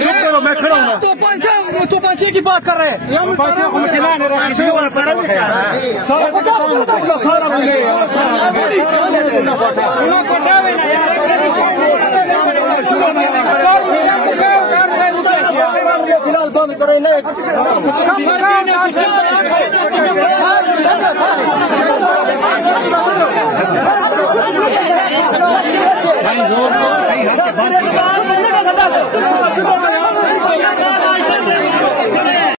चुप करो, मैं खड़ा हूँ। तो पंचे की बात कर रहे हैं। फिलहाल बंद करें जोर